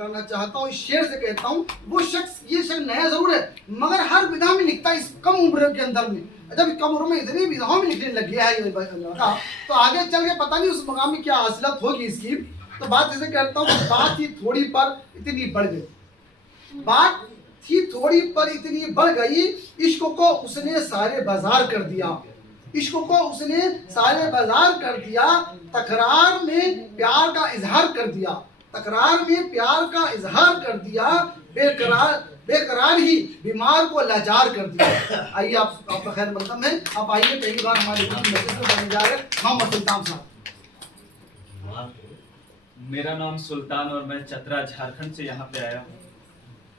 कराना चाहता हूँ, इस शेर से कहता हूँ, वो शख्स, ये शख्स नया जरूर है मगर हर विधा में लिखता है इस कम उम्र के अंदर में। जब कम उम्र में इतनी विधाओं में लिखने लग गया है ये लड़का, तो आगे चल के पता नहीं उस मकाम में क्या हासिलत होगी इसकी। तो बात जैसे कहता हूँ, बात ही थोड़ी पर इतनी बढ़ गई, बात थी थोड़ी पर इतनी बढ़ गई, इश्क को उसने सारे बाजार कर दिया, इश्क को उसने सारे बाजार कर दिया, तकरार में प्यार का इजहार कर दिया, तकरार में प्यार का इजहार कर दिया, बेकरार ही बीमार को लाचार कर दिया। आइए आपका खैर मकदम है, आप आइए, पहली बार हमारे मस्जिद में बने जा रहे मोहम्मद सुल्तान साहब। मेरा नाम सुल्तान और मैं चतरा झारखंड से यहाँ पे आया हूँ,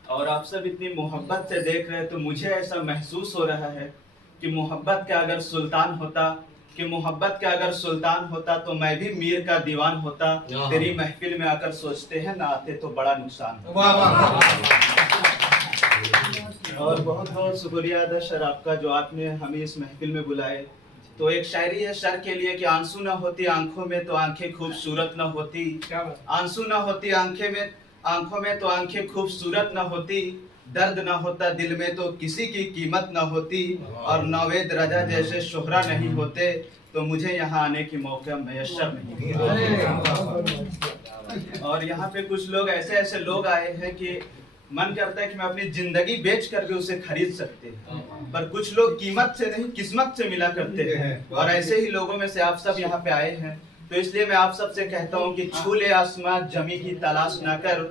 और आप सब इतनी मोहब्बत से देख रहे हैं तो मुझे ऐसा महसूस हो रहा है कि मोहब्बत का अगर सुल्तान होता, कि मोहब्बत का अगर सुल्तान होता तो मैं भी मीर का दीवान होता। तेरी महफिल में आकर सोचते हैं ना आते तो बड़ा नुकसान। और बहुत बहुत शुक्रिया अदा सर आपका, जो आपने हमें इस महफिल में बुलाए। तो एक शायरी है सर के लिए कि आंसू न होती आंखों में तो आंखें खूबसूरत न होती, आंसू न होती आंखों में तो आंखें खूबसूरत न होती, दर्द न होता दिल में तो किसी की कीमत न होती, और नावेद रजा जैसे शोहरा नहीं होते तो मुझे यहाँ आने की मौका मैसर नहीं होता। और यहाँ पे कुछ लोग ऐसे लोग आए हैं कि मन करता है कि मैं अपनी जिंदगी बेच कर भी उसे खरीद सकते हैं, पर कुछ लोग कीमत से नहीं किस्मत से मिला करते हैं, और ऐसे ही लोगों में से आप सब यहाँ पे आए हैं। तो इसलिए मैं आप सब से कहता हूँ कि छूले आसमां जमी की तलाश ना कर,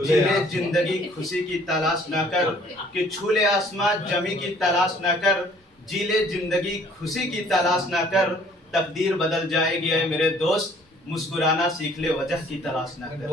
जीले जिंदगी खुशी की तलाश ना कर, कि छूले आसमां जमी की तलाश ना कर, जीले जिंदगी खुशी की तलाश ना कर, तकदीर बदल जाएगी ऐ मेरे दोस्त, मुस्कुराना सीख ले वजह की तलाश ना कर।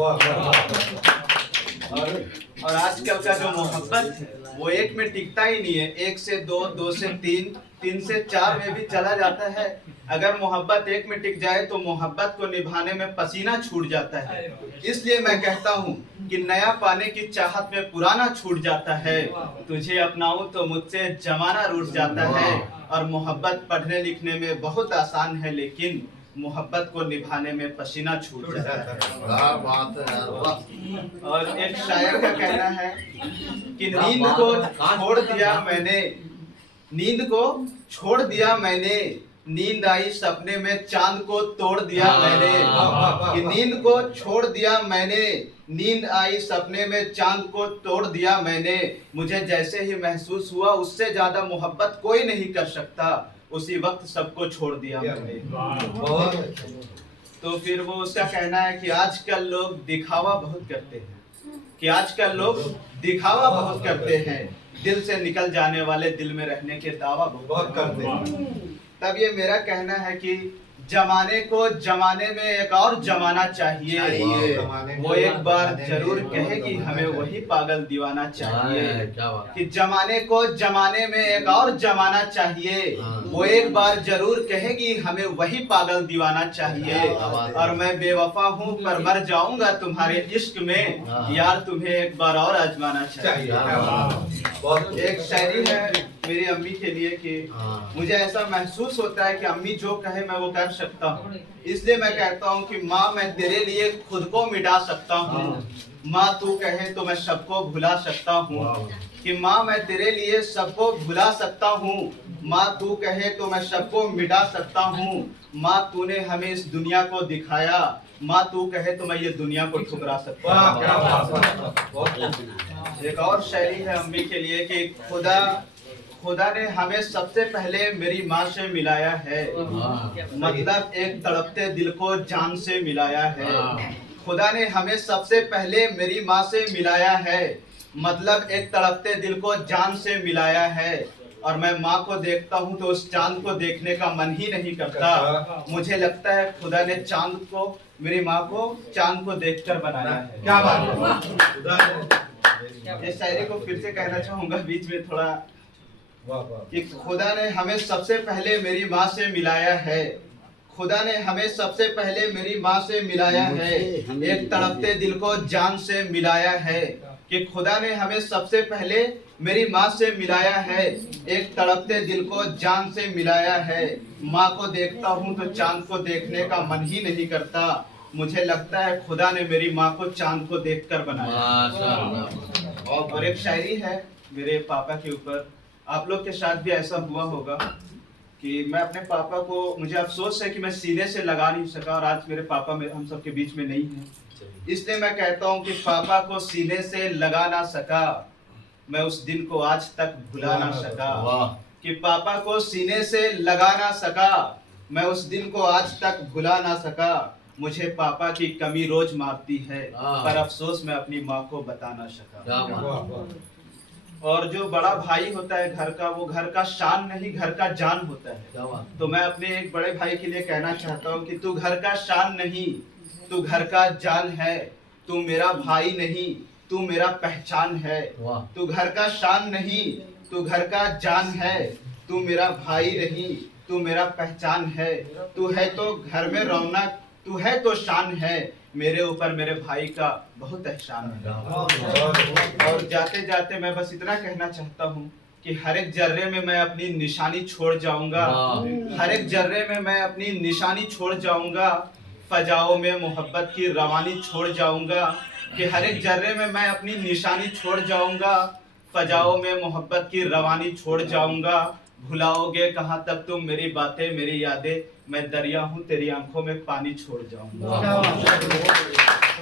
और आजकल का जो मोहब्बत है वो एक में टिकता ही नहीं है, एक से दो, दो से तीन, तीन से चार में भी चला जाता है। अगर मोहब्बत एक में टिक जाए तो मोहब्बत को निभाने में पसीना छूट जाता है। इसलिए मैं कहता हूँ कि नया पाने की चाहत में पुराना छूट जाता है, तुझे अपनाऊं तो मुझसे जमाना रूठ जाता है, और मोहब्बत पढ़ने लिखने में बहुत आसान है लेकिन मोहब्बत को निभाने में पसीना छूट जाता है। और एक शायर का कहना है कि नींद को छोड़ दिया मैंने, नींद को छोड़ दिया मैंने, नींद आई सपने में चांद को तोड़ दिया मैंने, कि नींद को छोड़ दिया मैंने, नींद आई सपने में चांद को तोड़ दिया मैंने, मुझे जैसे ही महसूस हुआ उससे ज्यादा मोहब्बत कोई नहीं कर सकता, उसी वक्त सबको छोड़ दिया मैंने। तो फिर वो उसका कहना है कि आजकल लोग दिखावा बहुत करते हैं, कि आजकल लोग दिखावा बहुत करते हैं, दिल से निकल जाने वाले दिल में रहने के दावा बहुत करते हैं। तब ये मेरा कहना है कि जमाने को जमाने में एक और जमाना चाहिए, वो एक बार जरूर कहेगी हमें वही पागल दीवाना चाहिए, कि जमाने को जमाने में एक और जमाना चाहिए, वो एक बार जरूर कहेगी हमें वही पागल दीवाना चाहिए, और मैं बेवफा हूँ पर मर जाऊंगा तुम्हारे इश्क में, यार तुम्हें एक बार और आजमाना चाहिए। एक शायरी है मेरी अम्मी के लिए कि मुझे ऐसा महसूस होता है कि अम्मी जो कहे मैं वो कर सकता हूँ, इसलिए मैं कहता हूँ कि माँ मैं तेरे लिए खुद को मिटा सकता हूँ, माँ तू कहे तो मैं सबको भुला सकता हूँ, कि माँ मैं तेरे लिए सबको भुला सकता हूँ, माँ तू कहे तो मैं सबको मिटा सकता हूँ, माँ तूने हमें इस दुनिया को दिखाया, माँ तू कहे तो मैं ये दुनिया को ठुकरा सकता हूँ। एक और शायरी है अम्मी के लिए कि खुदा ने हमें सबसे पहले मेरी माँ से मिलाया है, मतलब एक तड़पते दिल को जान से मिलाया है, खुदा ने हमें सबसे पहले मेरी माँ से मिलाया है, मतलब एक तड़पते दिल को जान से मिलाया है, और मैं माँ को देखता हूँ तो उस चांद को देखने का मन ही नहीं करता, मुझे लगता है खुदा ने चांद को, मेरी माँ को चांद को देखकर बनाया है। क्या बात है। इस शायरी को फिर से कहना चाहूंगा बीच में थोड़ा, कि खुदा ने हमें सबसे पहले मेरी माँ से मिलाया है, खुदा ने हमें सबसे पहले मेरी माँ से मिलाया है, एक तड़पते दिल को जान से मिलाया है, कि खुदा ने हमें सबसे पहले मेरी माँ से मिलाया है, एक तड़पते दिल को जान से मिलाया है, माँ को देखता हूँ तो चांद को देखने का मन ही नहीं करता, मुझे लगता है खुदा ने मेरी माँ को चांद को देखकर बनाया। माशाअल्लाह। और एक शायरी है मेरे पापा के ऊपर, आप लोग के साथ भी ऐसा हुआ होगा कि मैं अपने पापा को, मुझे अफसोस है कि मैं सीने से लगा नहीं सका और आज मेरे पापा में हम सबके बीच में नहीं है, इसलिए मैं कहता हूँ कि पापा को सीने से लगा ना सका, मैं उस दिन को आज तक भुला ना सका। वाह। कि पापा को सीने से लगा ना सका, मैं उस दिन को आज तक भुला ना सका, मुझे पापा की कमी रोज मारती है, पर अफसोस मैं अपनी माँ को बता ना सका। क्या बात। और जो बड़ा भाई होता है घर का, वो घर का शान नहीं घर का जान होता है। क्या बात। तो मैं अपने एक बड़े भाई के लिए कहना चाहता हूँ कि तू घर का शान नहीं, तू घर का जान है, तू मेरा भाई नहीं, तू मेरा पहचान है। वाह। तू घर का शान नहीं, तू घर का जान है, तू मेरा भाई नहीं, तू मेरा पहचान है। तू है तो घर में रौनक, तू है तो शान है, मेरे ऊपर मेरे भाई का बहुत एहसान है। और जाते जाते मैं बस इतना कहना चाहता हूँ कि हर एक जर्रे में मैं अपनी निशानी छोड़ जाऊंगा, हर एक जर्रे में मैं अपनी निशानी छोड़ जाऊंगा, फजाओं में मोहब्बत की रवानी छोड़ जाऊंगा। कि हर एक जर्रे में मैं अपनी निशानी छोड़ जाऊंगा, फजाओं में मोहब्बत की रवानी छोड़ जाऊंगा। भुलाओगे कहाँ तक तुम मेरी बातें मेरी यादें, मैं दरिया हूँ तेरी आंखों में पानी छोड़ जाऊंगा।